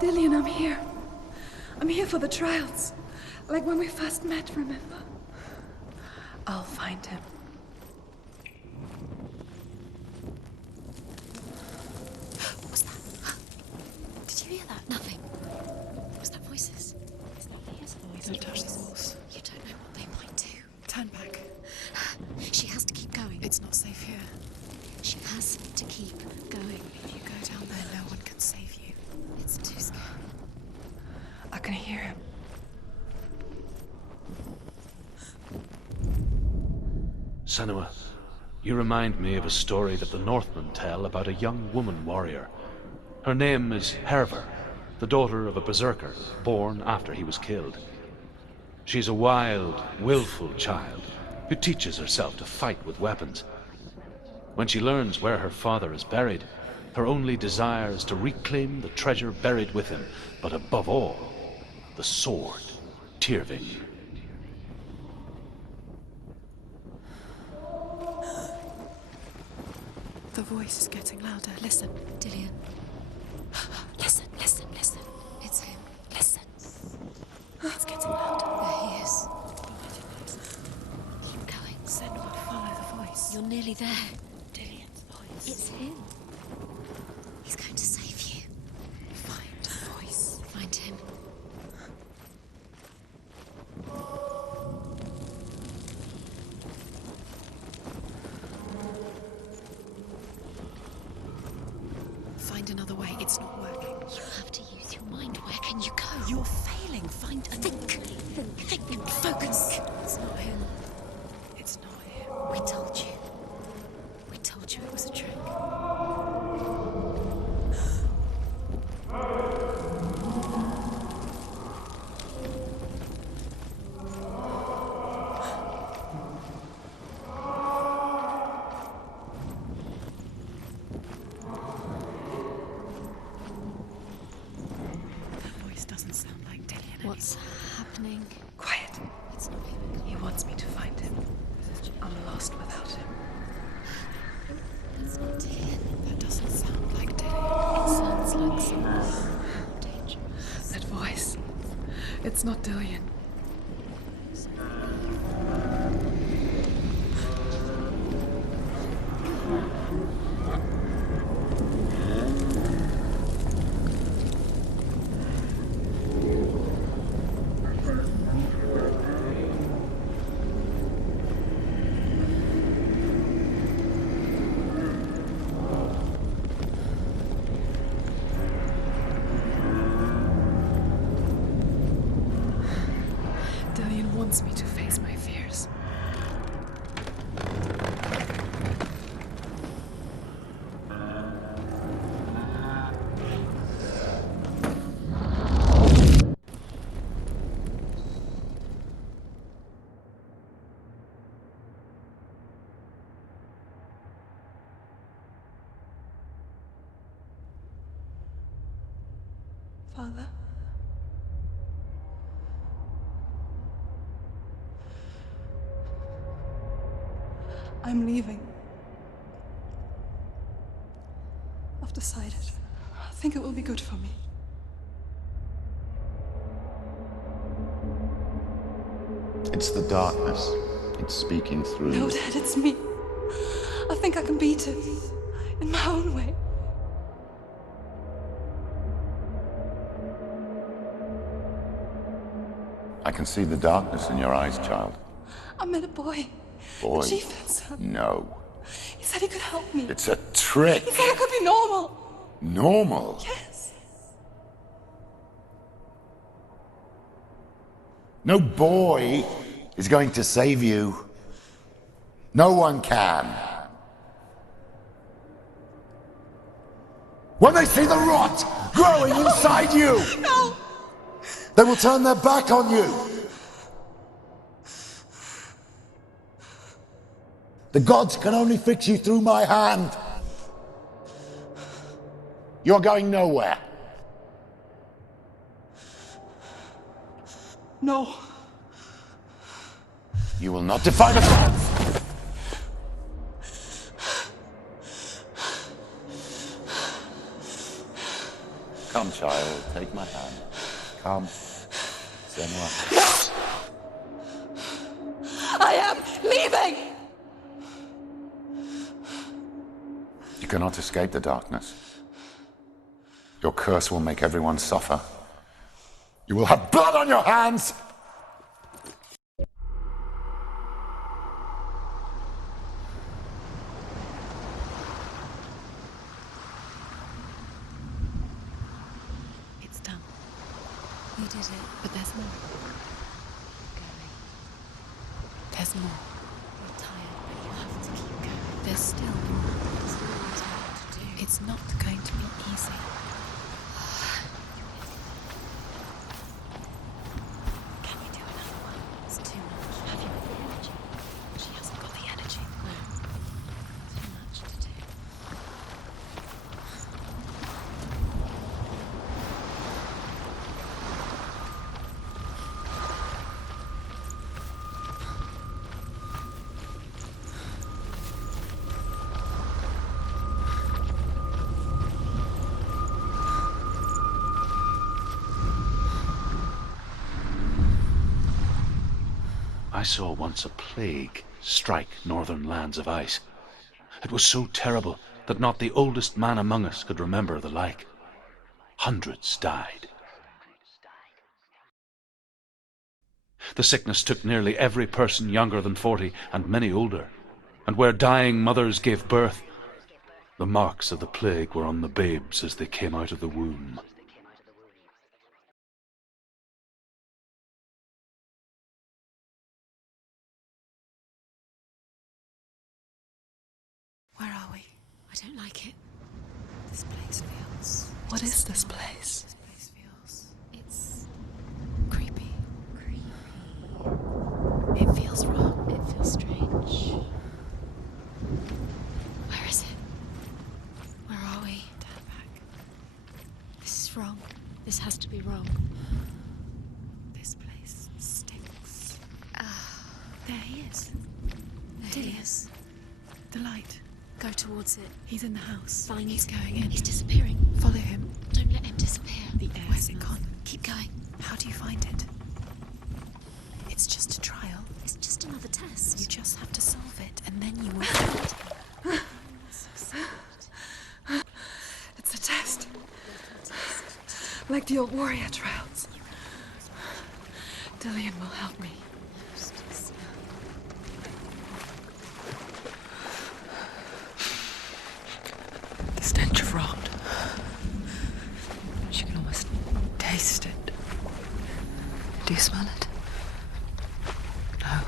Dillian, I'm here. I'm here for the trials. Like when we first met, remember? I'll find him. What was that? Did you hear that? Nothing. Was that voices? His voice. Don't touch the walls. You don't know what they might do. Turn back. She has to keep going. It's not safe here. She has to keep going. If you go down there, no one can save you. It's too scary. I can hear him. Senua, you remind me of a story that the Northmen tell about a young woman warrior. Her name is Hervor, the daughter of a berserker born after he was killed. She's a wild, willful child who teaches herself to fight with weapons. When she learns where her father is buried, her only desire is to reclaim the treasure buried with him, but above all, the sword, Tyrving. The voice is getting louder. Listen. Dillian. Listen, listen, listen. It's him. Listen. It's getting louder. There he is. Keep going. Senua, follow the voice. You're nearly there. Dillian's voice. It's him. He's going to save you. Find the voice. Find him. Find another way. It's not working. You have to use your mind. Where can you go? You're failing. Find a Think. Focus. It's not him. It's not him. We told you. We told you it was a trick. That voice doesn't sound like Dillian. What's happening? Quiet. It's not him. He wants me to find him. I'm lost without him. That's not Dillian. That doesn't sound like Dillian. It sounds like someone dangerous. That voice. It's not Dillian. Dillian wants me to face my fears. Father? I'm leaving. I've decided. I think it will be good for me. It's the darkness. It's speaking through No, you. Dad, it's me. I think I can beat it. In my own way. I can see the darkness in your eyes, child. I met a boy. Boy. The chieftain's son. No. He said he could help me. It's a trick. He said I could be normal. Normal. Yes. No boy is going to save you. No one can. When they see the rot growing inside you, No! they will turn their back on you. The gods can only fix you through my hand. You're going nowhere. No. You will not defy the gods. Come, child, take my hand. Come. Senua. I am leaving! You cannot escape the darkness. Your curse will make everyone suffer. You will have blood on your hands! It's done. You did it, but there's more. Keep going. There's more. You're tired, but you have to keep going. There's still more. There's always more to do. It's not going to be easy. Can you do another one? It's too much. Have you got the energy? She hasn't got the energy. No. Too much to do. I saw once a plague strike northern lands of ice. It was so terrible that not the oldest man among us could remember the like. Hundreds died. The sickness took nearly every person younger than 40 and many older, and where dying mothers gave birth, the marks of the plague were on the babes as they came out of the womb. Where are we? I don't like it. This place feels... What is this place? This place feels... It's... creepy. It feels wrong. It feels strange. Where is it? Where are we? Turn back. This is wrong. This has to be wrong. This place stinks. There he is. There he is. The light. Go towards it. He's in the house. Find He's going in. He's disappearing. Follow him. Don't let him disappear. The air. Where's it gone? Keep going. How do you find it? It's just a trial. It's just another test. You just have to solve it, and then you will find it. It's a test. Like the old warrior trials. Dillian will help me. The stench of rot. She can almost taste it. Do you smell it? No.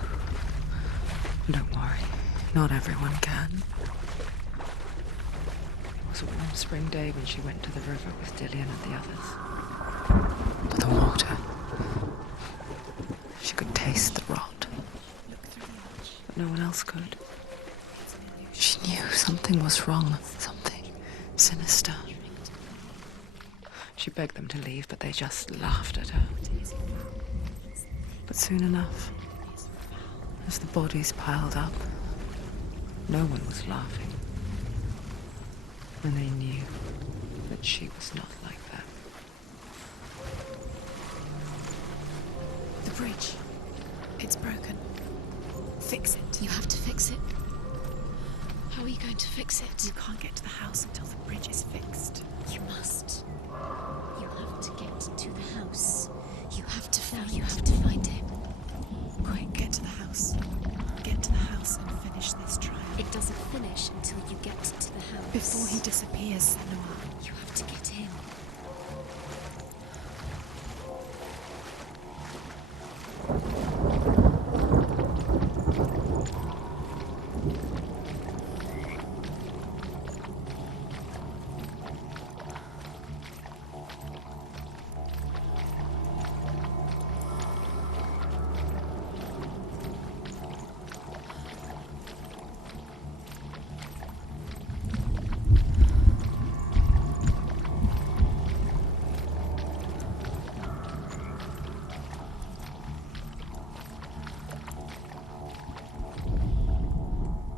Don't worry. Not everyone can. It was a warm spring day when she went to the river with Dillian and the others. But the water. She could taste the rot. But no one else could. She knew something was wrong. Something sinister. She begged them to leave, but they just laughed at her. But soon enough, as the bodies piled up, no one was laughing. And they knew that she was not like that. The bridge. It's broken. Fix it. You have to fix it. How are you going to fix it? You can't get to the house until the bridge is fixed. You must. You have to get to the house. You have to find him. Quick, get to the house. Get to the house and finish this trial. It doesn't finish until you get to the house. Before he disappears, Senua. You have to get him.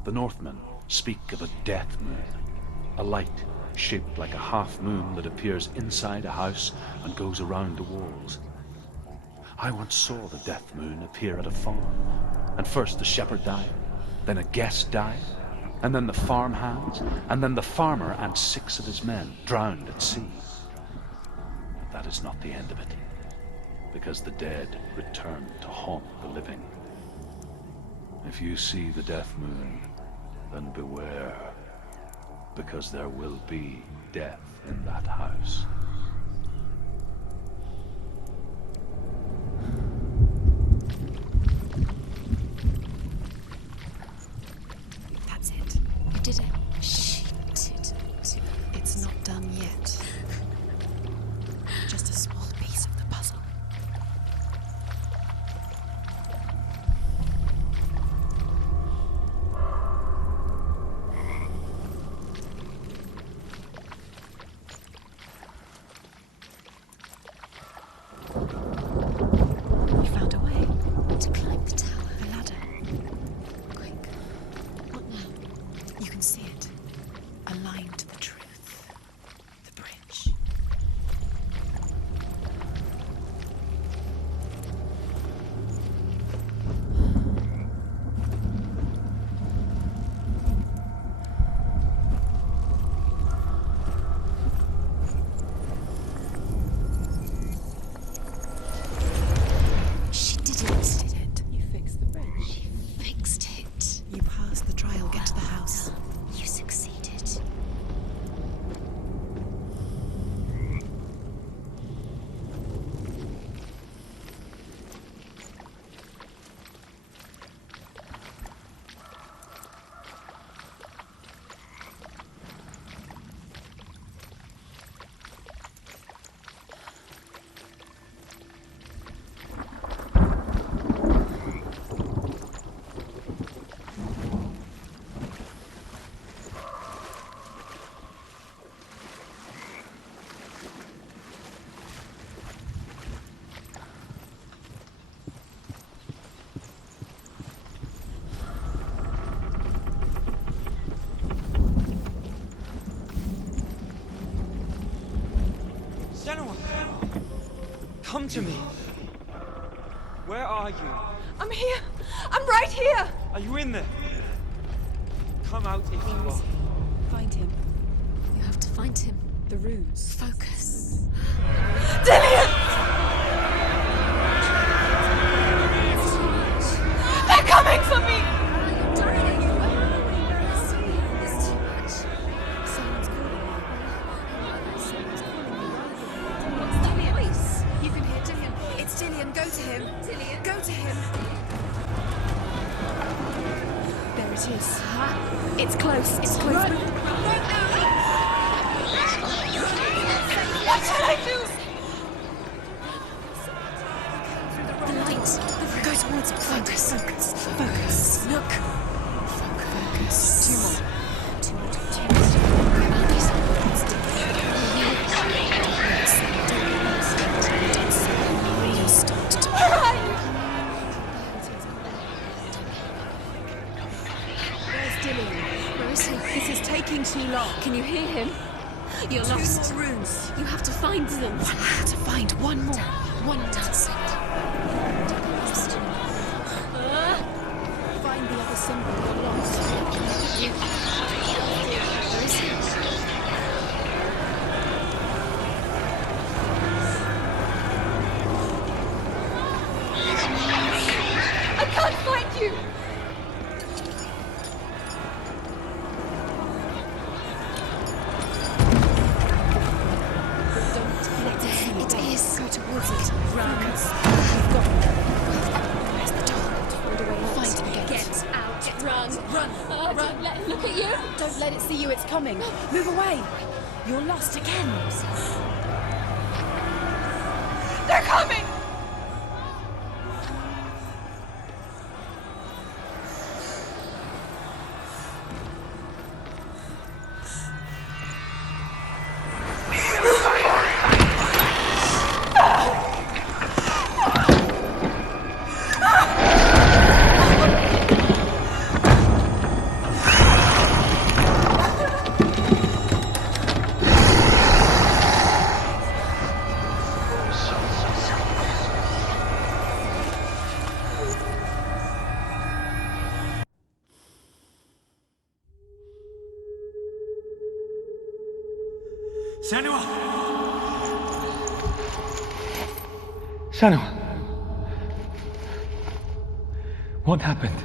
The Northmen speak of a death moon, a light shaped like a half moon that appears inside a house and goes around the walls. I once saw the death moon appear at a farm, and first the shepherd died, then a guest died, and then the farmhands, and then the farmer and 6 of his men drowned at sea. But that is not the end of it, because the dead return to haunt the living. If you see the death moon, then beware, because there will be death in that house. That's it. You did it. She did it. It's not done yet. Just a small piece of the puzzle. You found a way To climb the tower. the ladder. Quick. What now? You can see it. Aligned to the truth. The bridge. She did it. Did it. You fixed the bridge. She fixed it. You passed the trial. Get to the house. You succeeded. Senua! Come to me! Where are you? I'm here. I'm right here. Are you in there? Come out if you are. Find him. You have to find him. The runes. Focus. Dillian! They're coming for me. I'm dying. There's too much. Someone's calling you. Someone's calling me. What's that voice? You can hear Dillian. It's Dillian. Go to him. Dillian? Go to him. There it is. It's close. It's close. What should I do? The light. Go towards him. Focus. Focus. Focus. Look. Focus. Two more. Too much. Too much. You start to Where are you? Where's Dillian? Where is he? This is taking too long. Can you hear him? You're Two lost. more runes. You have to find them. One more to find. One more. One more. That's it. Find the other symbol. You're lost. Where is he? I can't find you. It is. Go towards it. Run. You've got it. Where's the door? Find it again. Get out. Run. Run. Don't let him look at you. Don't let it see you. It's coming. Move away. You're lost again. They're coming. Senua! Senua! What happened?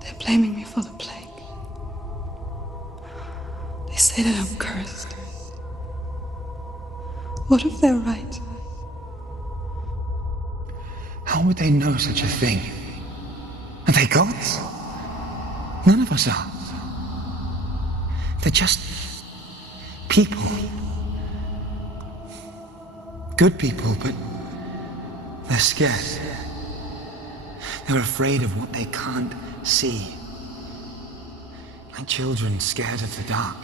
They're blaming me for the plague. They say that I'm cursed. What if they're right? How would they know such a thing? Are they gods? None of us are. They're just people. Good people, but they're scared. They're afraid of what they can't see. Like children scared of the dark.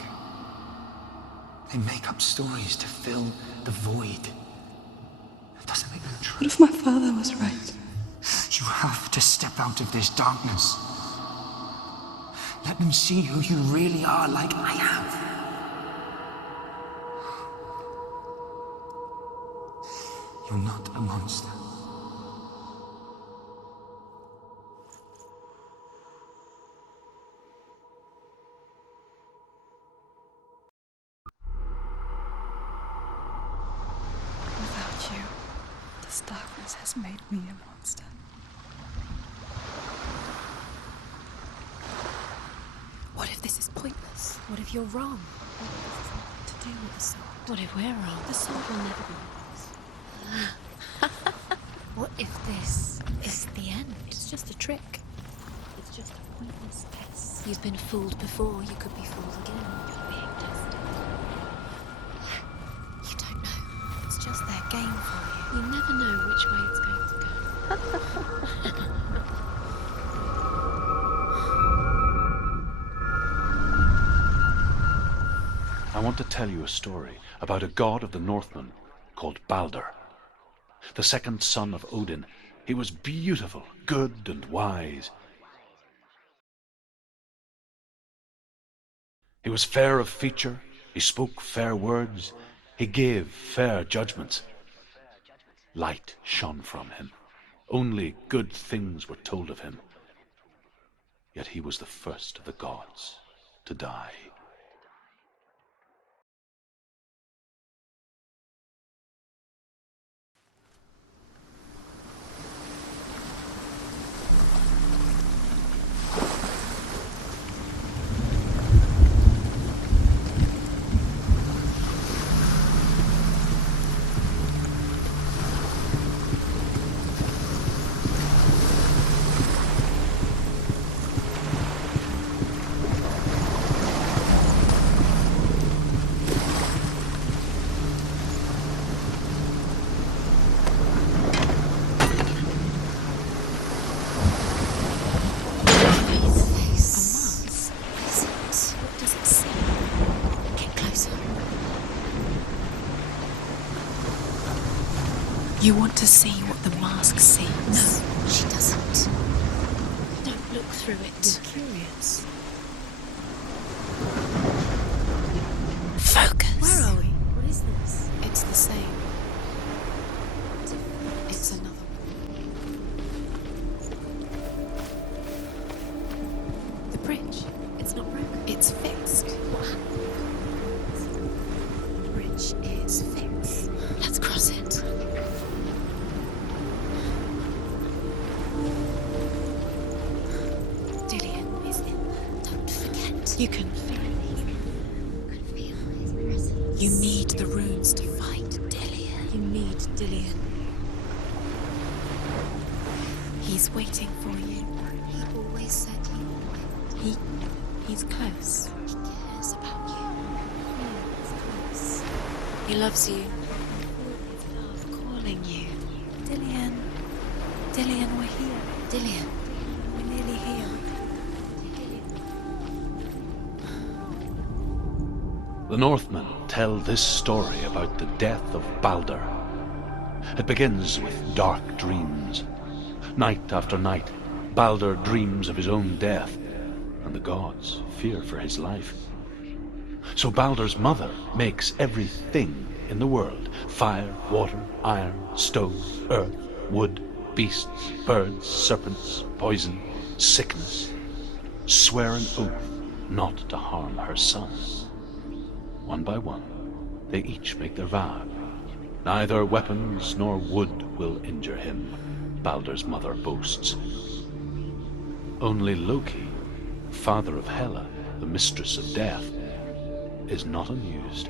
They make up stories to fill the void. It doesn't make them true. What if my father was right? You have to step out of this darkness. Let them see who you really are, like I have. You're not a monster. Without you, this darkness has made me a monster. What if this is pointless? What if you're wrong? What if this is nothing to do with the sword? What if we're wrong? The sword will never be yours. What if this is the end? It's just a trick. It's just a pointless test. You've been fooled before. You could be fooled again. You're being tested. You don't know. It's just their game for you. You never know which way it's going to go. I want to tell you a story about a god of the Northmen called Balder. The second son of Odin. He was beautiful, good, and wise. He was fair of feature, he spoke fair words, he gave fair judgments. Light shone from him. Only good things were told of him. Yet he was the first of the gods to die. You want to see what the mask sees? No, she doesn't. Don't look through it. You're curious. Focus. Where are we? What is this? It's the same. It's another one. The bridge. It's not broken. It's fixed. What happened? The bridge is fixed. Let's cross it. Dillian is in there. Don't forget. You can feel it. You can feel his presence. You need the runes to fight Dillian. You need Dillian. He's waiting for you. He always said he would. He's close. He cares about you. He is close. He loves you. Feel his love. Calling you. Dillian. Dillian, we're here. Dillian. We're nearly here. The Northmen tell this story about the death of Balder. It begins with dark dreams. Night after night, Balder dreams of his own death, and the gods fear for his life. So Balder's mother makes everything in the world: fire, water, iron, stone, earth, wood, beasts, birds, serpents, poison, sickness. Swear an oath not to harm her son. One by one, they each make their vow. Neither weapons nor wood will injure him, Baldur's mother boasts. Only Loki, father of Hela, the mistress of death, is not amused.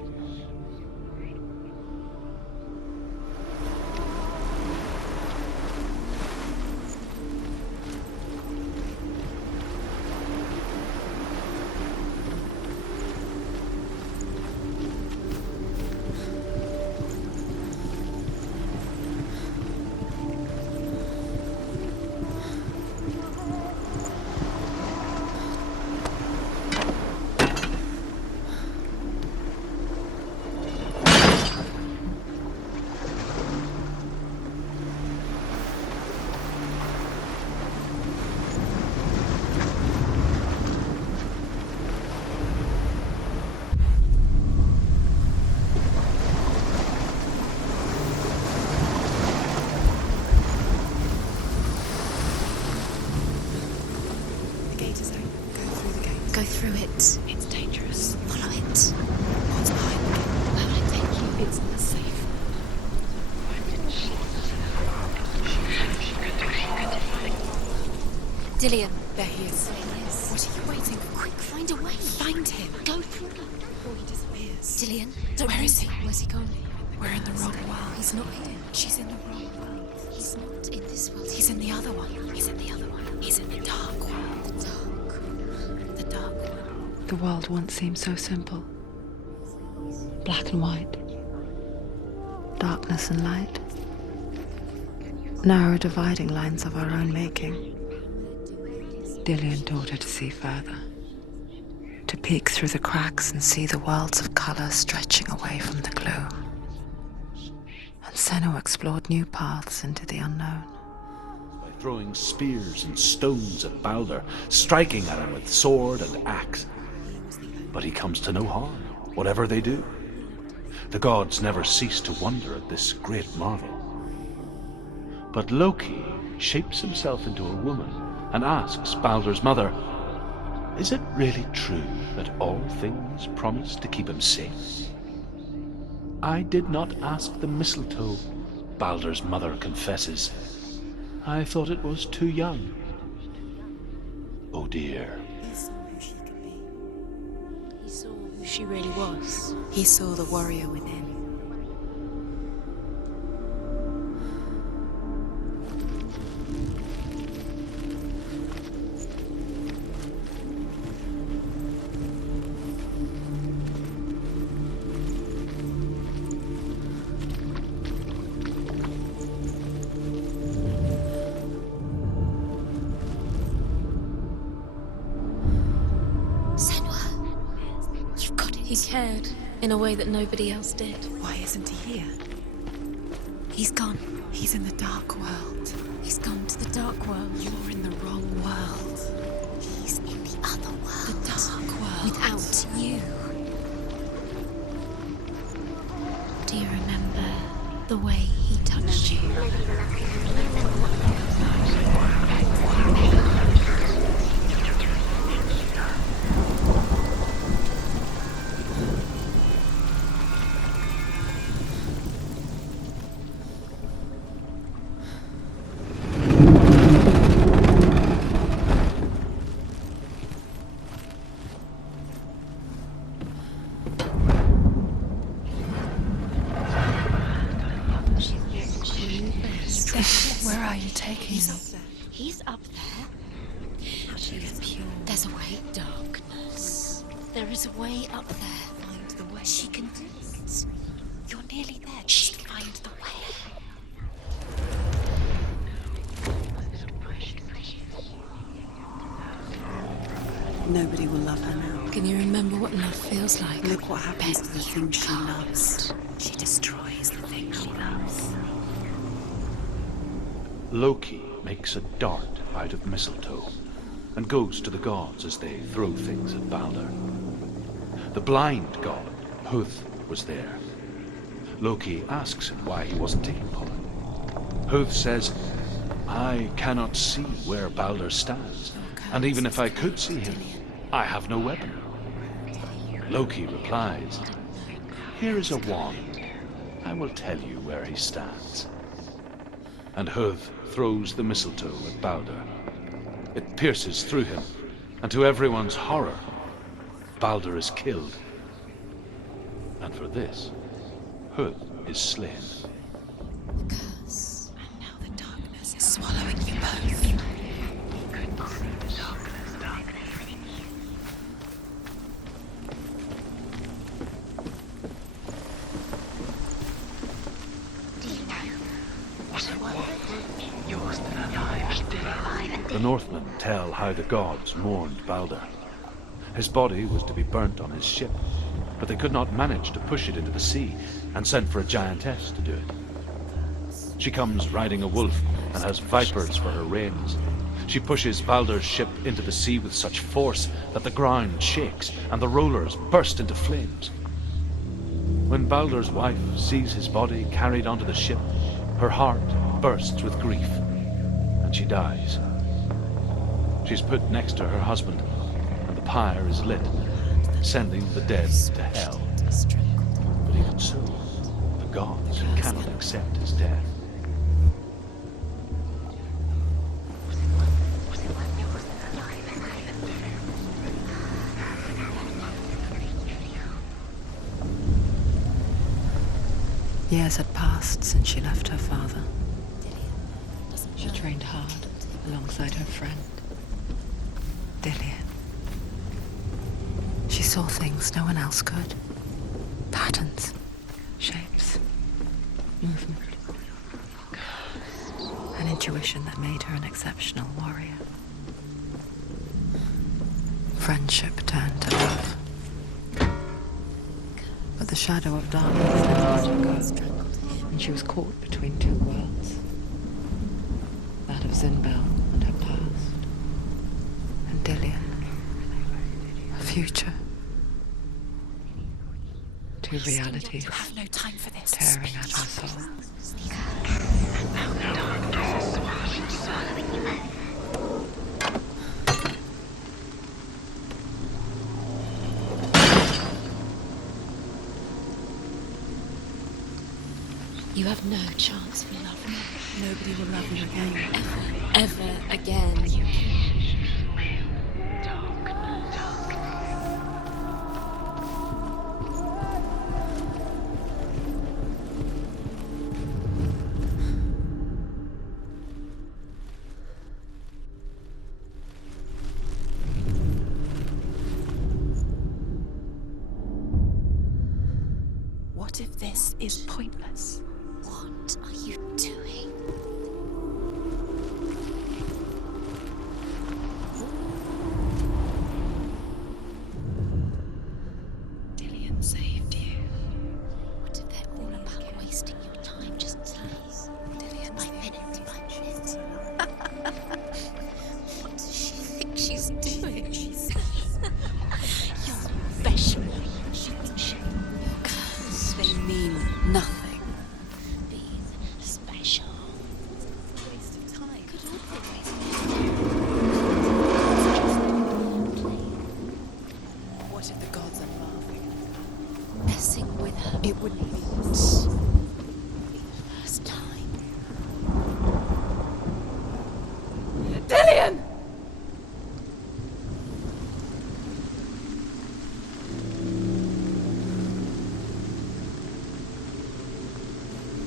Go through it. It's dangerous. Follow it. What's behind the gate? Where will it take you? It's not safe. Dillion. There he is. What are you waiting for? Quick, find a way. Find him. Go through it. Before he disappears. Dillion, don't Where is he? Where's he gone? We're in the wrong world. He's not here. She's in the wrong world. He's not in this world. He's in the other one. He's in the other one. He's in the dark world. The dark. The dark world. The world once seemed so simple. Black and white. Darkness and light. Narrow dividing lines of our own making. Dillion taught her to see further. To peek through the cracks and see the worlds of color stretching away from the gloom. And Senua explored new paths into the unknown. By throwing spears and stones at Baldur, striking at him with sword and axe. But he comes to no harm, whatever they do. The gods never cease to wonder at this great marvel. But Loki shapes himself into a woman and asks Baldur's mother, is it really true that all things promise to keep him safe? I did not ask the mistletoe, Baldur's mother confesses. I thought it was too young. Oh dear. He saw who she could be. He saw who she really was. He saw the warrior within. He cared in a way that nobody else did. Why isn't he here? He's gone. He's in the dark world. He's gone to the dark world. You're in the wrong world. He's in the other world. The dark world. Without you. Do you remember the way he touched you? Where are you taking me? He's up there. She is pure. There's a way. Darkness. There is a way up there. Find the way. She can do it. You're nearly there. Just find the way. Nobody will love her now. Can you remember what love feels like? Look what happens to the things she loves. She destroys the things she loves. Loki makes a dart out of mistletoe and goes to the gods as they throw things at Baldur. The blind god, Huth, was there. Loki asks him why he wasn't taking part. Huth says, I cannot see where Baldur stands, and even if I could see him, I have no weapon. Loki replies, "Here is a wand. I will tell you where he stands." And Huth throws the mistletoe at Balder. It pierces through him, and to everyone's horror, Balder is killed. And for this, Huth is slain. The curse. And now the darkness is swallowing you both. The Northmen tell how the gods mourned Balder. His body was to be burnt on his ship, but they could not manage to push it into the sea, and sent for a giantess to do it. She comes riding a wolf and has vipers for her reins. She pushes Balder's ship into the sea with such force that the ground shakes and the rollers burst into flames. When Balder's wife sees his body carried onto the ship, her heart bursts with grief, and she dies. She's put next to her husband, and the pyre is lit, sending the dead to hell. But even so, the gods cannot accept his death. Years had passed since she left her father. She trained hard alongside her friend, Dillian. She saw things no one else could. Patterns, shapes, movement. An intuition that made her an exceptional warrior. Friendship turned to love. But the shadow of darkness never let her go, and she was caught between two worlds. That of Zinbel and her past, and Dillian, her future. Two realities You have no time for this. tearing at her soul. You have no chance for love. Nobody will love you again. Ever again. What if this is pointless? What are you doing? Dillian saved you. What if they're all about wasting your time just please? Dillian By saved minute, by minute. What does she think she's doing? You're special. She thinks your curse. They mean nothing. Being special. Waste of time. Could all be What if the gods are laughing? messing with her. It wouldn't be. First time. Dillian!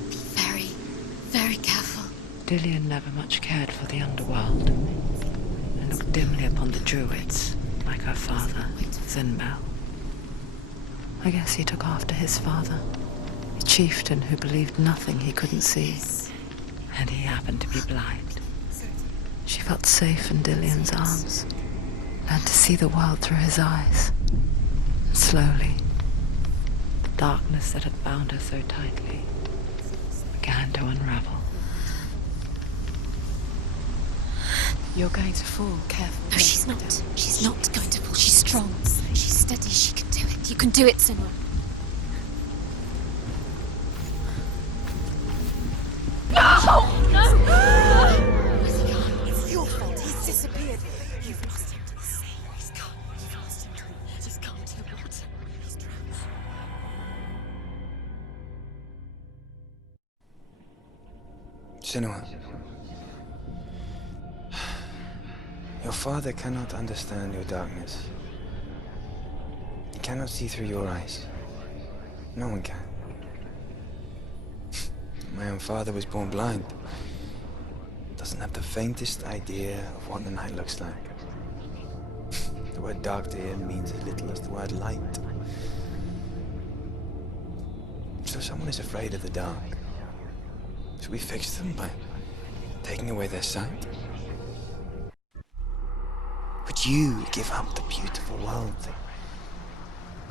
Be very, very careful. Dillian never much cared for the underworld, and looked dimly upon the druids, like her father, Zinbel. I guess he took after his father, a chieftain who believed nothing he couldn't see, and he happened to be blind. She felt safe in Dillian's arms, learned to see the world through his eyes, and slowly, the darkness that had bound her so tightly began to unravel. You're going to fall. Careful. No, she's not. She's not going to fall. She's strong. She's steady. She can do it. You can do it, Senua. It's your fault. He's disappeared. You've lost him to the sea. He's gone. Senua, your father cannot understand your darkness. He cannot see through your eyes. No one can. My own father was born blind. Doesn't have the faintest idea of what the night looks like. The word dark to him means as little as the word light. So someone is afraid of the dark. Should we fix them by taking away their sight? Would you give up the beautiful world that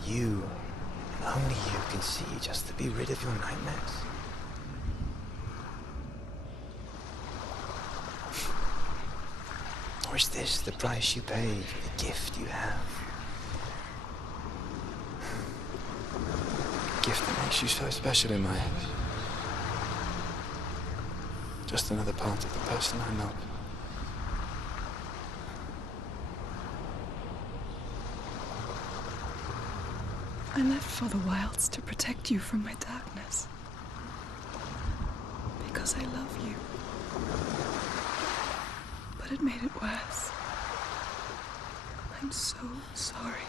you, and only you, can see just to be rid of your nightmares? Or is this the price you pay for the gift you have? A gift that makes you so special in my eyes. Just another part of the person I love. I left for the wilds to protect you from my darkness. Because I love you. But it made it worse. I'm so sorry.